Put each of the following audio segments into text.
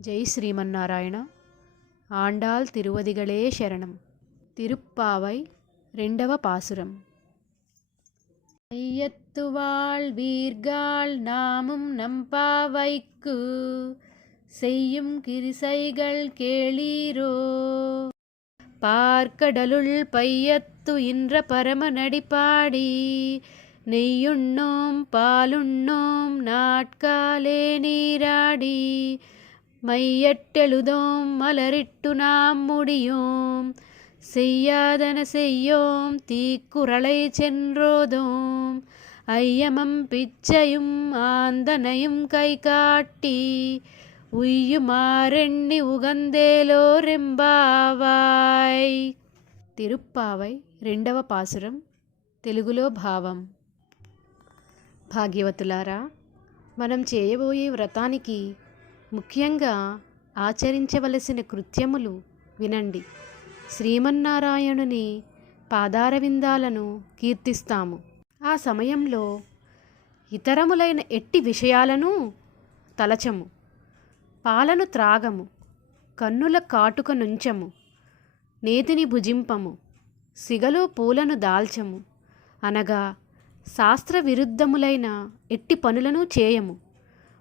జై శ్రీమన్నారాయణ. ఆండాల్ తిరువదిగళే శరణం. తిరుప్పావై రెండవ పాసురం. ஐயத்துவாள் வீர்காள் நாமும் நம்பாவைக்கு செய்யும் கிரிசைகள் கேளீரோ. பார்க்கடலுள் பையத்து இன்ற பரம நடிப்பாடி நெய்யுண்ணோம் பாலுண்ணோம் நாட்காலே நீராடி மையட்டெழுதோம் மலரிட்டு நாம் முடியோம் செய்யாதன செய்யோம் தீக்குறளை சென்றோதோம் ஐயமம் பிச்சையும் ஆந்தனையும் கை காட்டி ఉయ్యుమారెన్ని ఉగందేలోరెంబావాయ్. తిరుప్పావై రెండవ పాసురం. తెలుగులో భావం. భాగ్యవతులారా, మనం చేయబోయే వ్రతానికి ముఖ్యంగా ఆచరించవలసిన కృత్యములు వినండి. శ్రీమన్నారాయణుని పాదారవిందాలను కీర్తిస్తాము. ఆ సమయంలో ఇతరములైన ఎట్టి విషయాలను తలచము. పాలను త్రాగము, కన్నుల కాటుక నుంచము, నేతిని భుజింపము, సిగలో పూలను దాల్చము, అనగా శాస్త్ర విరుద్ధములైన ఎట్టి పనులను చేయము.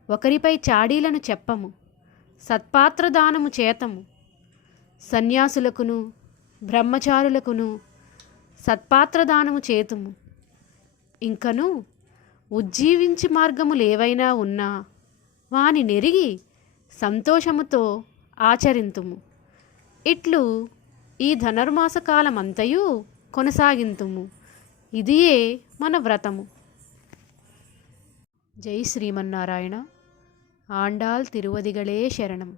ఒకరిపై చాడీలను చెప్పము, సత్పాత్రదానము చేతము. సన్యాసులకును బ్రహ్మచారులకును సత్పాత్రదానము చేతుము. ఇంకను ఉజ్జీవించి మార్గములేవైనా ఉన్నా వాని నెరిగి సంతోషముతో ఆచరింతుము. ఇట్లు ఈ ధనుర్మాస కాలమంతయు కొనసాగింతుము. ఇదియే మన వ్రతము. జై శ్రీమన్నారాయణ. ఆండాల్ తిరువదిగళే శరణం.